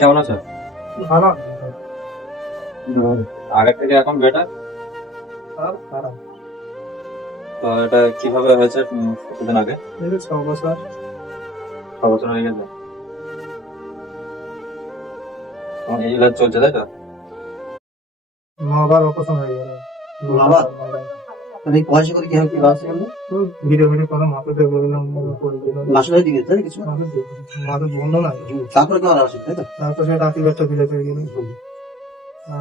কেমন আছো? ভালো। আগের থেকে এখন বেটার? খারাপ। তো এটা কিভাবে হয়েছে? কতদিন আগে? এই যে 6 বছর। 6 বছর হয়ে গেছে। তোমার এই ইলাজ চলছে তাই তো? আবার অপারেশন হয়ে গেল। আবার? মানে পয়সা করে কি হয় কি বাস গেল ভিডিও করে মাথা দিয়ে বললাম করে দিল। মাসে দিয়ে তাই কিছু মাথা বন্ধ না। তারপরে কি আর আসে তাই তো তারপর সে রাতে একটা ভিডিও হয়ে গেল।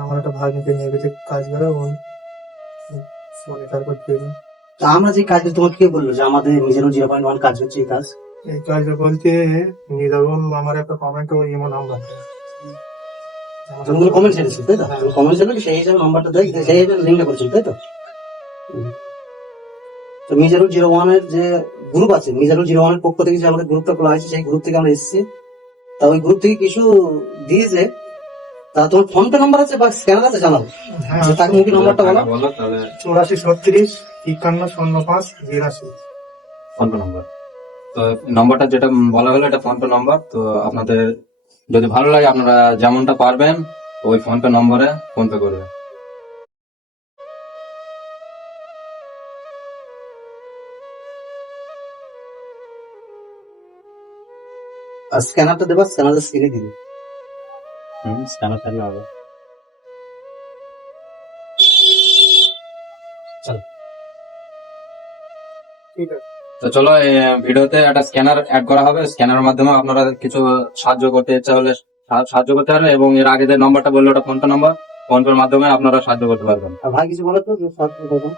আমার একটা ভাগ্নিকে নিয়ে গেছে কাজ করে ওই ফোনে তারপর দিয়ে দিল। তা আমরা যে কাজ তোমাকে কে বললো যে আমাদের নিজেরও 0.1 কাজ হচ্ছে এই কাজ এই কাজটা বলতে নিদারুন আমার একটা কমেন্ট ওই এমন নাম্বার তুমি কমেন্ট ছেড়েছো তাই তো কমেন্ট ছেড়ে সেই হিসাবে নাম্বারটা দেয় সেই হিসাবে লিঙ্কটা করছো তাই তো তো মিজারুল 01 এর যে গ্রুপ আছে মিজারুল 01 এর পক্ষ থেকে যে আমাদের গ্রুপটা খোলা হয়েছে সেই গ্রুপ থেকে আমরা এসেছি তা ওই গ্রুপ থেকে কিছু দিয়েছে তা তোমার ফোন পে নাম্বার আছে বা স্ক্যানার আছে জানাবো যে তাকে মুখে নাম্বারটা বলো বলো তাহলে। 84 36 51 05 82। ফোন পে নম্বর। তো নম্বরটা যেটা বলা হলো এটা ফোন পে নম্বর। তো আপনাদের যদি ভালো লাগে আপনারা যেমনটা পারবেন ওই ফোন পে নম্বরে ফোন পে করবেন। আর স্ক্যানারটা দেবা স্ক্যানারটা স্ক্রিনে দিবি স্ক্যানার থাকলে হবে। চলো ঠিক আছে। তো চলো এই ভিডিওতে একটা স্ক্যানার অ্যাড করা হবে। স্ক্যানারের মাধ্যমে আপনারা কিছু সাহায্য করতে ইচ্ছা হলে সাহায্য করতে পারবেন এবং এর আগে যে নম্বরটা বললো ওটা ফোন পে নম্বর। ফোন পের মাধ্যমে আপনারা সাহায্য করতে পারবেন। আর ভাই কিছু বলো তো যে শর্ট করবো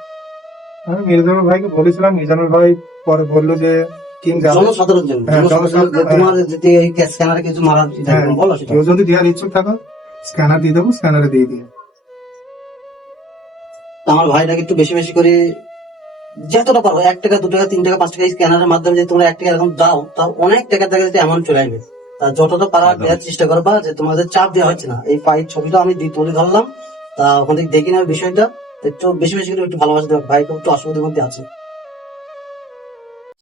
আমি মির্জানুর ভাইকে বলেছিলাম, মির্জানুর ভাই পরে বললো যে কিং যাবে। জনসাধারণ জন্য হ্যাঁ, জনসাধারণ যে তোমার যদি এই স্ক্যানারে কিছু মারার হ্যাঁ, বলো সেটা কেউ যদি দেওয়ার ইচ্ছুক থাকো স্ক্যানার দিয়ে দেবো, স্ক্যানারে দিয়ে দিয়ে। তা আমার ভাইটাকে একটু বেশি বেশি করে যতটা পারো 1 টাকা 2 টাকা 3 টাকা 5 টাকা স্ক্যানারের মাধ্যমে যদি তোমরা 1 টাকা এরকম দাও তাও অনেক টাকা টাকা যদি এমন চলে আসবে তা যতটা পারা দেওয়ার চেষ্টা করবা যে তোমাদের চাপ দেওয়া হচ্ছে না। এই পায়ের ছবিটা আমি তুলে ধরলাম তা ওখান থেকে দেখে নেওয়ার বিষয়টা একটু বেশি বেশি করে একটু ভালোবাসা দেওয়া ভাই একটু অসুবিধার মধ্যে আছে।